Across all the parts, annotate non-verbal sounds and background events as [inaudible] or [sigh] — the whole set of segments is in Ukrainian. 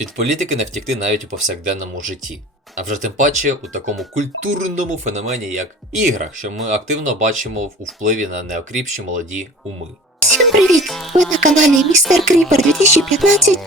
Від політики не втікти навіть у повсякденному житті. А вже тим паче у такому культурному феномені, як іграх, що ми активно бачимо у впливі на неокріпші молоді уми. Всім привіт! Ви на каналі Містер Кріпер 2015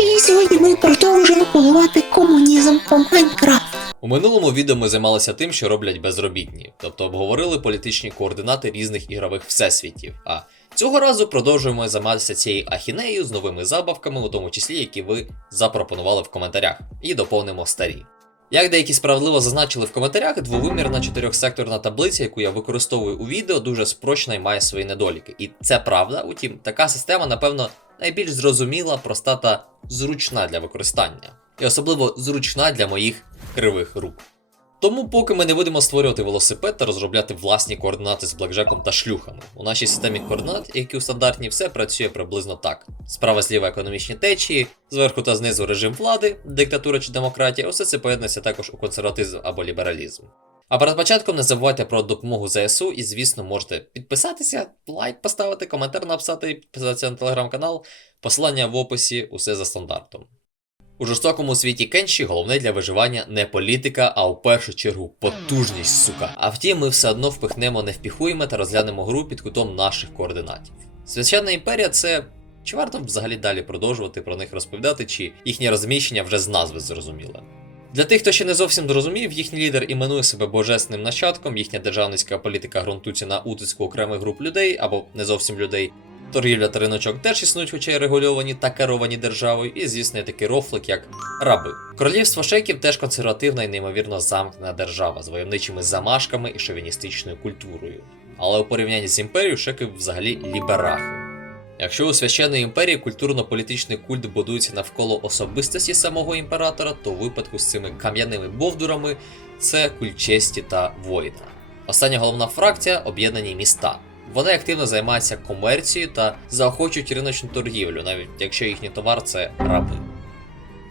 і сьогодні ми продовжуємо поливати комунізм по Майнкрафт. У минулому відео ми займалися тим, що роблять безробітні, тобто обговорили політичні координати різних ігрових всесвітів. А цього разу продовжуємо займатися цією ахінеєю з новими забавками, у тому числі, які ви запропонували в коментарях, і доповнимо старі. Як деякі справедливо зазначили в коментарях, двовимірна чотирьохсекторна таблиця, яку я використовую у відео, дуже спрощена і має свої недоліки. І це правда, утім, така система, напевно, найбільш зрозуміла, проста та зручна для використання. І особливо зручна для моїх кривих рук. Тому, поки ми не будемо створювати велосипед та розробляти власні координати з блекджеком та шлюхами. У нашій системі координат, як і у стандартній, все працює приблизно так: справа зліва економічні течії, зверху та знизу режим влади, диктатура чи демократія, усе це поєднується також у консерватизм або лібералізм. А перед початком не забувайте про допомогу ЗСУ і, звісно, можете підписатися, лайк поставити, коментар написати, підписатися на телеграм-канал, посилання в описі, усе за стандартом. У жорстокому світі Кенші головне для виживання не політика, а у першу чергу потужність, сука. А втім, ми все одно впихнемо, не впіхуємо та розглянемо гру під кутом наших координатів. Священна імперія це. Чи варто взагалі далі продовжувати про них розповідати, чи їхнє розміщення вже з назви зрозуміле? Для тих, хто ще не зовсім зрозумів, їхній лідер іменує себе божественним нащадком, їхня державницька політика ґрунтується на утиску окремих груп людей або не зовсім людей. Торгівля та риночок теж існують, хоча й регульовані та керовані державою, і, звісно, є такий рофлик, як раби. Королівство шейків теж консервативна і неймовірно замкнена держава з войовничими замашками і шовіністичною культурою. Але у порівнянні з імперією шеки взагалі ліберахи. Якщо у священної імперії культурно-політичний культ будується навколо особистості самого імператора, то у випадку з цими кам'яними бовдурами це культ честі та воїна. Остання головна фракція об'єднані міста. Вони активно займаються комерцією та заохочують риночну торгівлю, навіть якщо їхній товар це раби.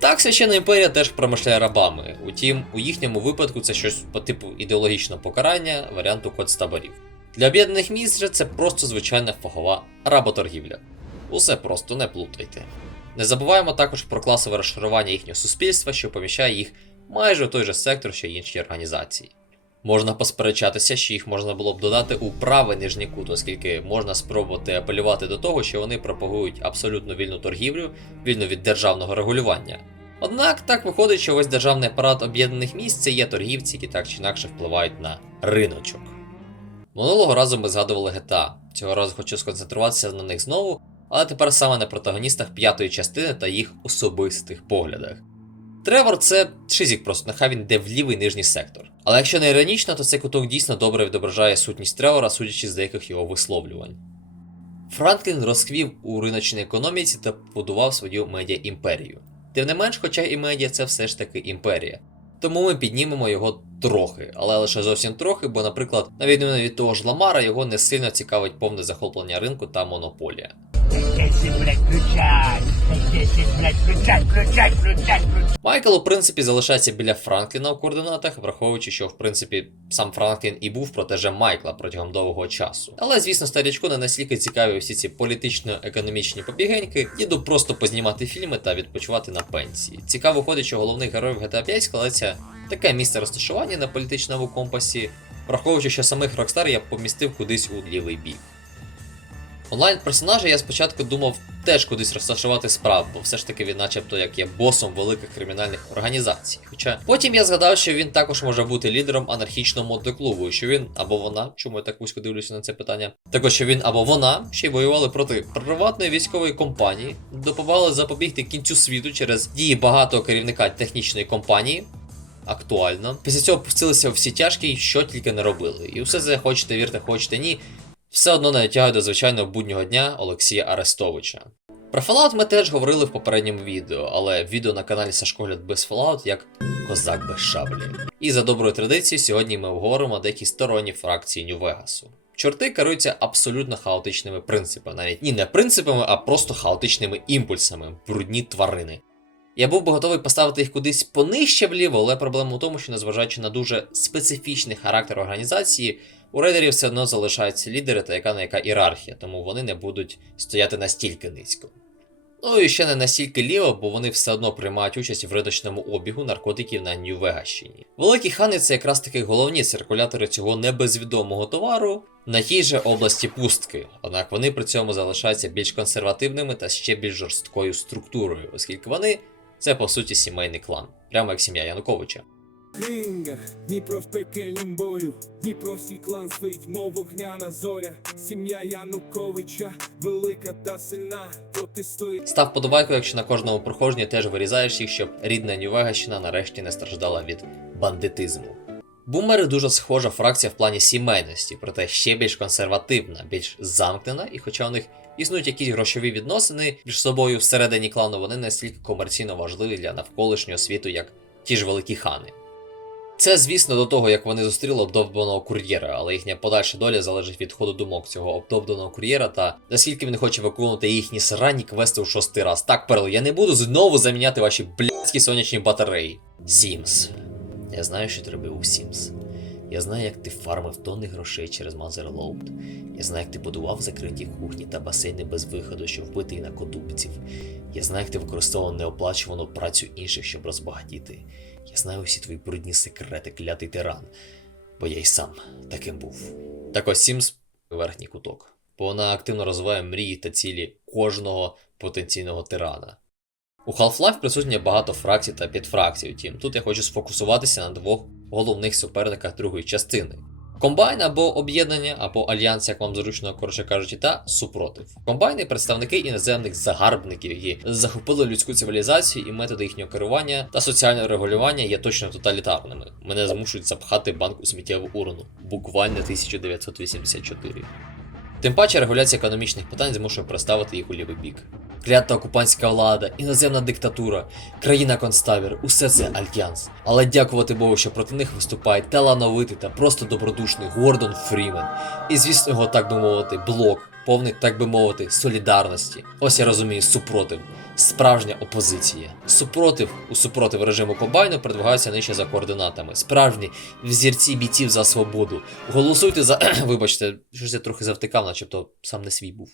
Так, священна імперія теж промишляє рабами, утім, у їхньому випадку це щось по типу ідеологічного покарання варіанту концтаборів. Для об'єднаних міст же це просто звичайна фахова работоргівля. Усе просто не плутайте. Не забуваємо також про класове розшарування їхнього суспільства, що поміщає їх майже у той же сектор, що й інші організації. Можна посперечатися, що їх можна було б додати у правий нижній кут, оскільки можна спробувати апелювати до того, що вони пропагують абсолютно вільну торгівлю, вільну від державного регулювання. Однак так виходить, що ось державний апарат об'єднаних місць це є торгівці, які так чи інакше впливають на риночок. Минулого разу ми згадували GTA. Цього разу хочу сконцентруватися на них знову, але тепер саме на протагоністах п'ятої частини та їх особистих поглядах. Тревор це шизік просто, нехай він йде в лівий нижній сектор. Але якщо не іронічно, то цей куток дійсно добре відображає сутність Тревора, судячи з деяких його висловлювань. Франклін розквів у риночній економіці та побудував свою медіа-імперію. Тим не менш, хоча і медіа це все ж таки імперія. Тому ми піднімемо його трохи, але лише зовсім трохи, бо, наприклад, на відміну від того ж Ламара, його не сильно цікавить повне захоплення ринку та монополія. Майкл, у принципі, залишається біля Франкліна у координатах, враховуючи, що в принципі сам Франклін і був протежем Майкла протягом довгого часу. Але, звісно, старічку не настільки цікаві всі ці політично-економічні побігеньки, їду просто познімати фільми та відпочивати на пенсії. Цікаво виходить, що головних героїв GTA 5 складається таке місце розташування на політичному компасі, враховуючи, що самих Rockstar я помістив кудись у лівий бік. Онлайн персонажа я спочатку думав теж кудись розташувати справ, бо все ж таки він начебто як є босом великих кримінальних організацій. Хоча потім я згадав, що він також може бути лідером анархічного мотоклубу, і що він або вона, чому я так вузько дивлюся на це питання, також що він або вона ще й воювали проти приватної військової компанії, допомагали запобігти кінцю світу через дії багатого керівника технічної компанії. Актуально. Після цього пустилися всі тяжкі, що тільки не робили. І все це хочете вірте, хочете ні, все одно не тягає до звичайного буднього дня Олексія Арестовича. Про Fallout ми теж говорили в попередньому відео, але відео на каналі Сашкогляд без Fallout як козак без шаблі. І за доброю традицією, сьогодні ми обговоримо деякі сторонні фракції Нью-Вегасу. Чорти керуються абсолютно хаотичними принципами, навіть ні не принципами, а просто хаотичними імпульсами, брудні тварини. Я був би готовий поставити їх кудись понижче вліво, але проблема у тому, що незважаючи на дуже специфічний характер організації, у рейдерів все одно залишаються лідери та яка на яка ієрархія, тому вони не будуть стояти настільки низько. Ну і ще не настільки ліво, бо вони все одно приймають участь в риночному обігу наркотиків на Нью-Вегащині. Великі хани це якраз таки головні циркулятори цього небезвідомого товару на тій же області пустки, однак вони при цьому залишаються більш консервативними та ще більш жорсткою структурою, оскільки вони це по суті сімейний клан, прямо як сім'я Януковича. Клінгер, Дніпро в пекельнім бою, Дніпро всій клан стоїть, мов вогняна зоря, сім'я Януковича, велика та сильна, протистоїть. Став подобайку, якщо на кожному проходженні теж вирізаєш їх, щоб рідна Нью-Вегащина нарешті не страждала від бандитизму. Бумери дуже схожа фракція в плані сімейності, проте ще більш консервативна, більш замкнена, і хоча у них існують якісь грошові відносини між собою всередині клану, вони настільки комерційно важливі для навколишнього світу, як ті ж великі хани. Це, звісно, до того, як вони зустріли обдовбаного кур'єра, але їхня подальша доля залежить від ходу думок цього обдовбаного кур'єра та наскільки він хоче виконувати їхні сранні квести у шостий раз. Так, Перл, я не буду знову заміняти ваші блядські сонячні батареї. Сімс. Я знаю, що ти робив у Сімс. Я знаю, як ти фармив тонни грошей через Мазерлоуд. Я знаю, як ти будував закриті кухні та басейни без виходу, щоб вбити інакодубців. Я знаю, як ти використовував неоплачувану працю інших, щоб розбагатіти. Я знаю усі твої брудні секрети, клятий тиран, бо я й сам таким був. Так ось Сімс верхній куток, бо вона активно розвиває мрії та цілі кожного потенційного тирана. У Half-Life присутнє багато фракцій та підфракцій, втім, тут я хочу сфокусуватися на двох головних суперниках другої частини. Комбайн або об'єднання, або альянс, як вам зручно, коротше кажучи, та супротив. Комбайни представники іноземних загарбників, які захопили людську цивілізацію і методи їхнього керування та соціального регулювання є точно тоталітарними. Мене змушують запхати банк у сміттєву урну. Буквально 1984. Тим паче регуляція економічних питань змушує представити їх у лівий бік. Клята окупантська влада, іноземна диктатура, країна концтабір усе це альянс. Але дякувати Богу, що проти них виступає талановитий та просто добродушний Гордон Фрімен. І звісно, його, так би мовити, блок, повний, так би мовити, солідарності. Ось я розумію, супротив. Справжня опозиція. Супротив у супротив режиму комбайну передвигаються нижче за координатами. Справжні взірці бійців за свободу. Голосуйте за. [clears throat] Вибачте, щось я трохи завтикав, начебто сам не свій був.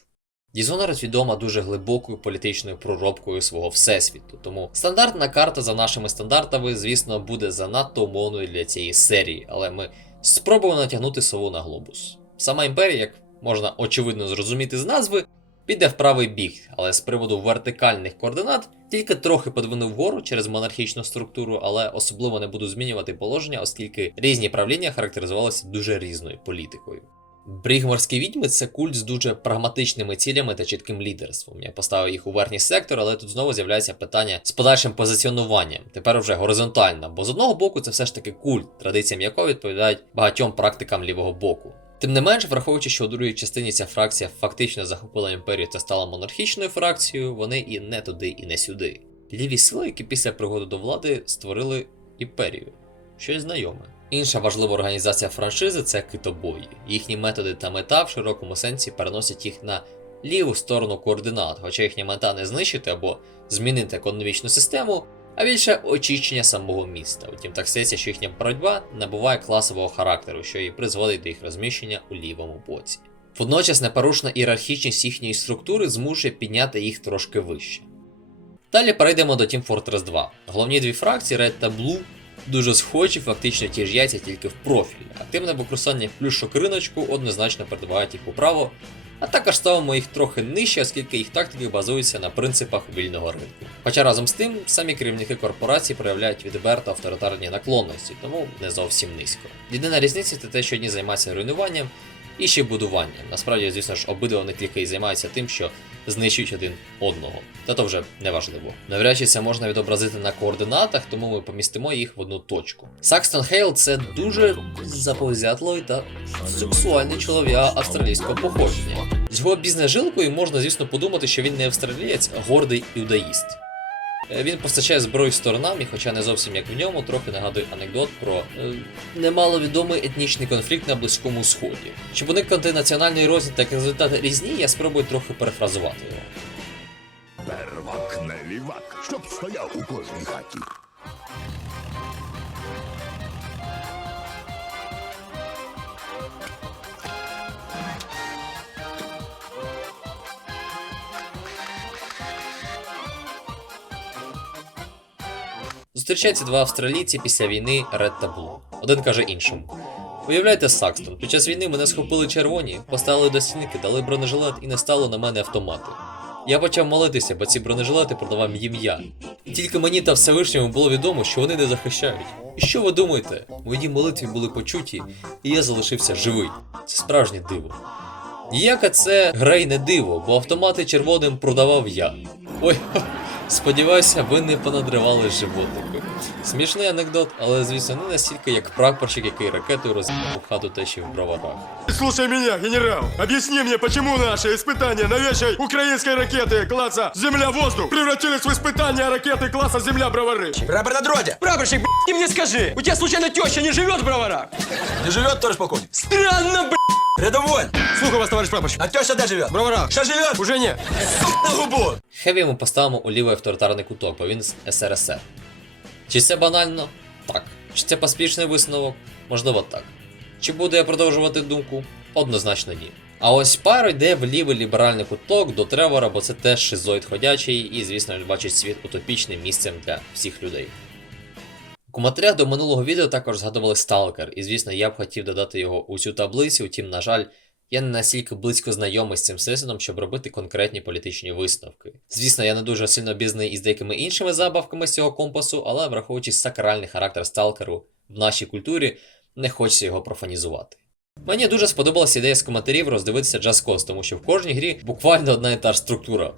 Dishonored відома дуже глибокою політичною проробкою свого всесвіту, тому стандартна карта за нашими стандартами, звісно, буде занадто умовною для цієї серії, але ми спробуємо натягнути сову на глобус. Сама імперія, як можна очевидно зрозуміти з назви, піде в правий бік, але з приводу вертикальних координат тільки трохи подвинув вгору через монархічну структуру, але особливо не буду змінювати положення, оскільки різні правління характеризувалися дуже різною політикою. Брігморські відьми це культ з дуже прагматичними цілями та чітким лідерством. Я поставив їх у верхній сектор, але тут знову з'являється питання з подальшим позиціонуванням, тепер вже горизонтально, бо з одного боку це все ж таки культ, традиціям якого відповідають багатьом практикам лівого боку. Тим не менш, враховуючи, що у другій частині ця фракція фактично захопила імперію та стала монархічною фракцією, вони і не туди, і не сюди. Ліві сили, які після приходу до влади створили імперію, щось знайоме. Інша важлива організація франшизи це китобої. Їхні методи та мета в широкому сенсі переносять їх на ліву сторону координат, хоча їхня мета не знищити або змінити економічну систему, а більше очищення самого міста. Утім, так стається, що їхня боротьба набуває класового характеру, що і призводить до їх розміщення у лівому боці. Водночас непорушна ієрархічність їхньої структури змушує підняти їх трошки вище. Далі перейдемо до Team Fortress 2. Головні дві фракції Red та Blue дуже схожі, фактично ті ж яйця тільки в профіль. Активне використання плюшок риночку однозначно передбувають їх управо, а також ставимо їх трохи нижче, оскільки їх тактики базуються на принципах вільного ринку. Хоча разом з тим самі керівники корпорацій проявляють відверто авторитарні наклонності, тому не зовсім низько. Єдина різниця це те, що одні займаються руйнуванням, і ще будуванням. Насправді, звісно ж, обидва вони тільки і займаються тим, що знищують один одного. Та то вже неважливо. Навряд чи це можна відобразити на координатах, тому ми помістимо їх в одну точку. Сакстон Хейл це дуже заповзятливий та сексуальний чоловік австралійського походження. З його бізнес-жилкою можна, звісно, подумати, що він не австралієць, а гордий іудаїст. Е, Він постачає зброю сторонам, і хоча не зовсім як в ньому, трохи нагадує анекдот про е, немаловідомий етнічний конфлікт на Близькому Сході. Щоб уникнути національної розвідки та як результат різні, я спробую трохи перефразувати його. Первак не лівак, щоб стояв у кожній хаті. Зустрічаються два австралійці після війни Ред та Блу. Один каже іншому. Уявляєте, Сакстон, під час війни мене схопили червоні, поставили до стінки, дали бронежилет і не на мене автомати. Я почав молитися, бо ці бронежилети продавав їм я. І тільки мені та Всевишньому було відомо, що вони не захищають. І що ви думаєте? Мої молитві були почуті, і я залишився живий. Це справжнє диво. Ніяке це грей не диво, бо автомати червоним продавав я. Ой, сподіваюся, ви не понадривали животику. Смішний анекдот, але звісно не настільки, як прапорщик, який ракетою роз'їхав хату тещі в броварах. Слушай меня, генерал. Объясни мне, почему наши испытания новейшей украинской ракеты класса Земля-воздух превратились в испытания ракеты класса Земля-бровары. Прапор на дроте! Прапорщик, б***ь, ты мне скажи, у тебя случайно теща не живет в броварах? Не живет, товарищ полковник? Странно, б***ь. Рядовой! Слухаю вас, товарищ прапорщик. А теща де живет? В броварах. Что живет? Уже нет. На губу! Хеві ми поставимо у лівий авторитарний куток, бо він з СРСР. Чи це банально? Так. Чи це поспішний висновок? Можливо, так. Чи буду я продовжувати думку? Однозначно ні. А ось пара йде в лівий ліберальний куток до Тревора, бо це теж шизоїд ходячий, і, звісно, він бачить світ утопічним місцем для всіх людей. У коментарях до минулого відео також згадували Сталкер, і звісно, я б хотів додати його у цю таблицю, втім, на жаль, я не настільки близько знайомий з цим всесвітом, щоб робити конкретні політичні висновки. Звісно, я не дуже сильно обізнаний із деякими іншими забавками з цього компасу, але враховуючи сакральний характер сталкеру в нашій культурі, не хочеться його профанізувати. Мені дуже сподобалася ідея з коментарів роздивитися Just Cause, тому що в кожній грі буквально одна і та ж структура.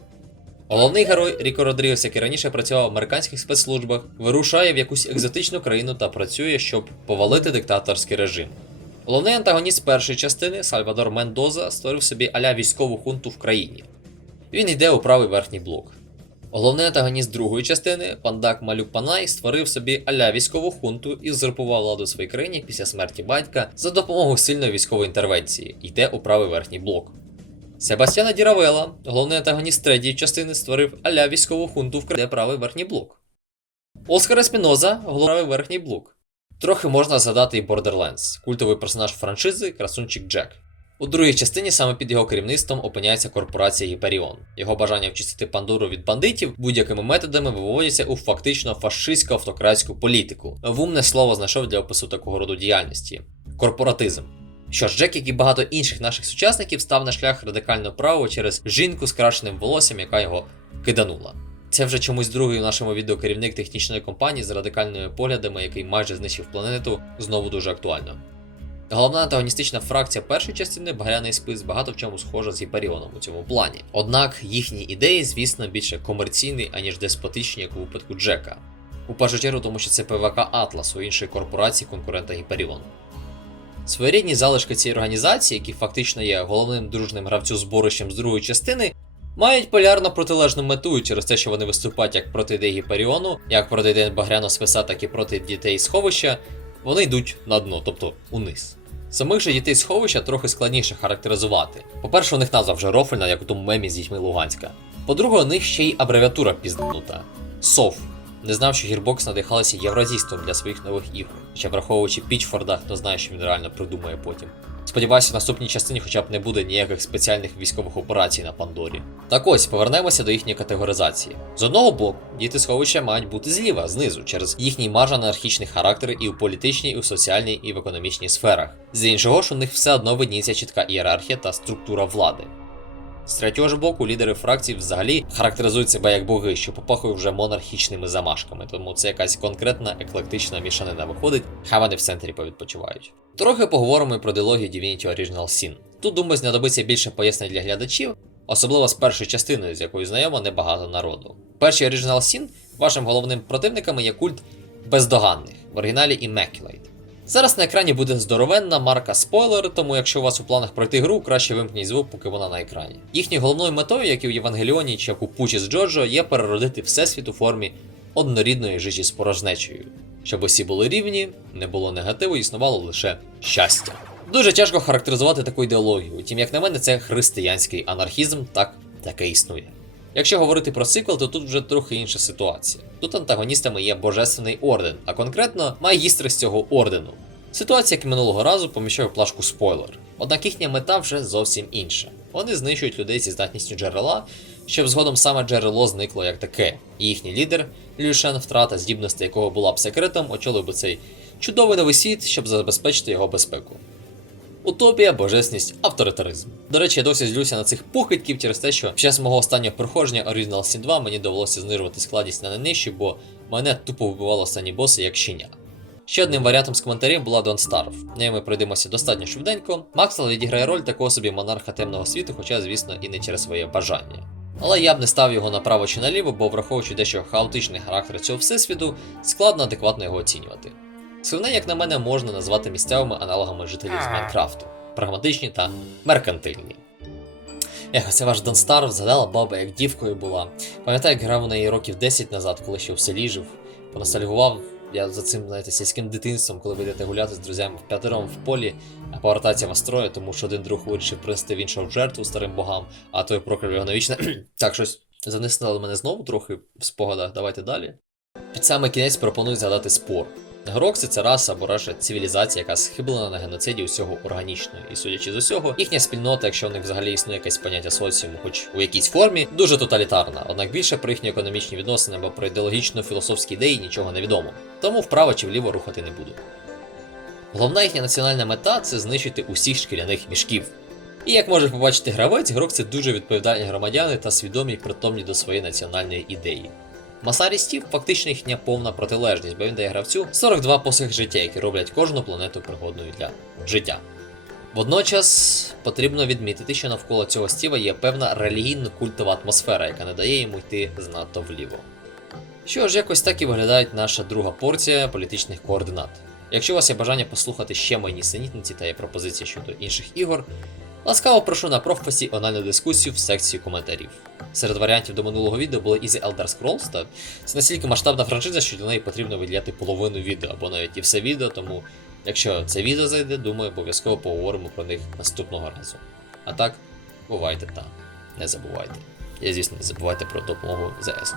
Головний герой Ріко Родрігес, який раніше працював в американських спецслужбах, вирушає в якусь екзотичну країну та працює, щоб повалити диктаторський режим. Головний антагоніст першої частини Сальвадор Мендоза створив собі аля військову хунту в країні. Він йде у правий верхній блок. Головний антагоніст другої частини, пандак Малюк Панай, створив собі аля військову хунту і узурпував владу своїй країні після смерті батька за допомогою сильної військової інтервенції, йде у правий верхній блок. Себастьяна Діравела, головний антагоніст третьої частини, створив аля військову хунту в правий верхній блок. Оскар Еспіноза, головний верхній блок. Трохи можна згадати і Borderlands, культовий персонаж франшизи Красунчик Джек. У другій частині саме під його керівництвом опиняється корпорація Гіперіон. Його бажання вчистити Пандору від бандитів будь-якими методами виводяться у фактично фашистську автократську політику. Вумне слово знайшов для опису такого роду діяльності корпоратизм. Що ж, Джек, як і багато інших наших сучасників, став на шлях радикального правого через жінку з крашеним волоссям, яка його киданула. Це вже чомусь другий у нашому відео керівник технічної компанії з радикальними поглядами, який майже знищив планету, знову дуже актуально. Головна антагоністична фракція першої частини Багряний спис багато в чому схожа з Гіперіоном у цьому плані. Однак їхні ідеї, звісно, більше комерційні, аніж деспотичні, як у випадку Джека. У першу чергу, тому що це ПВК Атлас у іншої корпорації конкурента Гіперіон. Своєрідні залишки цієї організації, які фактично є головним дружним гравцю-зборищем з другої частини, мають полярно протилежну мету і через те, що вони виступають як проти ідеї Гіперіону, як проти ідеї Багряного списа, так і проти дітей сховища, вони йдуть на дно, тобто униз. Самих же дітей сховища трохи складніше характеризувати. По-перше, у них назва вже рофельна, як у тому мемі з дітьми Луганська. По-друге, у них ще й абревіатура пізданута. СОВ. Не знав, що Gearbox надихалися євразійством для своїх нових ігор. Ще враховуючи Пічфорда, хто знає, що він реально придумає потім. Сподіваюся, в наступній частині хоча б не буде ніяких спеціальних військових операцій на Пандорі. Так ось, повернемося до їхньої категоризації. З одного боку, діти сховища мають бути зліва, знизу, через їхній марж анархічний характер і у політичній, і у соціальній, і в економічній сферах. З іншого ж у них все одно видніться чітка ієрархія та структура влади. З третього ж боку, лідери фракцій взагалі характеризують себе як боги, що попахують вже монархічними замашками, тому це якась конкретна еклектична мішанина виходить, хай вони в центрі повідпочивають. Трохи поговоримо і про дилогію Divinity Original Sin. Тут, думаю, знадобиться більше пояснень для глядачів, особливо з першою частиною, з якою знайомо небагато народу. Перший Original Sin вашим головним противником є культ бездоганних, в оригіналі Immaculate. Зараз на екрані буде здоровенна марка спойлер, тому якщо у вас у планах пройти гру, краще вимкніть звук, поки вона на екрані. Їхньою головною метою, як і в Євангеліоні чи як у Пучі з Джорджо, є переродити всесвіт у формі однорідної жижі з порожнечею. Щоб усі були рівні, не було негативу, існувало лише щастя. Дуже тяжко характеризувати таку ідеологію, утім, як на мене, це християнський анархізм, так таке існує. Якщо говорити про сиквел, то тут вже трохи інша ситуація. Тут антагоністами є Божественний орден, а конкретно магістри з цього ордену. Ситуація, як минулого разу, поміщаю в плашку спойлер. Однак їхня мета вже зовсім інша. Вони знищують людей зі здатністю джерела, щоб згодом саме джерело зникло як таке, і їхній лідер Люшен, втрата здібності якого була б секретом, очолив би цей чудовий новий світ, щоб забезпечити його безпеку. Утопія, божесність, авторитаризм. До речі, я досі злюся на цих похитків через те, що під час мого останнього проходження Original Sin 2 мені довелося знижувати складність на найнижчі, бо мене тупо вбивало останні боси як щеня. Ще одним варіантом з коментарів була Don't Starve. Нею ми пройдемося достатньо швиденько. Максвелл відіграє роль такого собі монарха темного світу, хоча, звісно, і не через своє бажання. Але я б не став його направо чи наліво, бо враховуючи дещо хаотичний характер цього всесвіту, складно адекватно його оцінювати. Сивне, як на мене, можна назвати місцевими аналогами жителів з Майнкрафту, прагматичні та меркантильні. Ех, оце ваш Starve згадала баба, як дівкою була. Пам'ятаю, як грав у неї років 10 назад, коли ще в селі жив. Поностальгував я за цим, знаєте, сільським дитинством, коли ви йдете гуляти з друзями в п'ятером в полі, а повертається вас троє, тому що один друг вирішив принести в іншого в жертву старим богам, а той прокляв його навічно. [clears throat] так, щось занесло мене знову трохи в спогадах. Давайте далі. Під саме кінець пропоную згадати спор. Грокси це раса або раша цивілізація, яка схиблена на геноциді усього органічного. І судячи з усього, їхня спільнота, якщо в них взагалі існує якесь поняття соціуму, хоч у якійсь формі, дуже тоталітарна. Однак більше про їхні економічні відносини або про ідеологічно-філософські ідеї нічого не відомо. Тому вправо чи вліво рухати не буду. Головна їхня національна мета це знищити усіх шкіряних мішків. І як може побачити гравець, грок це дуже відповідальні громадяни та свідомі й притомні до своєї національної ідеї. Масарі Стів фактично їхня повна протилежність, бо він дає гравцю 42 посих життя, які роблять кожну планету пригодною для життя. Водночас потрібно відмітити, що навколо цього стіва є певна релігійно-культова атмосфера, яка не дає йому йти занадто вліво. Що ж, якось так і виглядає наша друга порція політичних координат. Якщо у вас є бажання послухати ще мої нісенітниці та є пропозиції щодо інших ігор, ласкаво прошу на професіональну дискусію в секції коментарів. Серед варіантів до минулого відео і The Elder Scrolls, та це настільки масштабна франшиза, що для неї потрібно виділяти половину відео або навіть і все відео, тому якщо це відео зайде, думаю, обов'язково поговоримо про них наступного разу. А так, бувайте та не забувайте. І звісно, не забувайте про допомогу ЗС.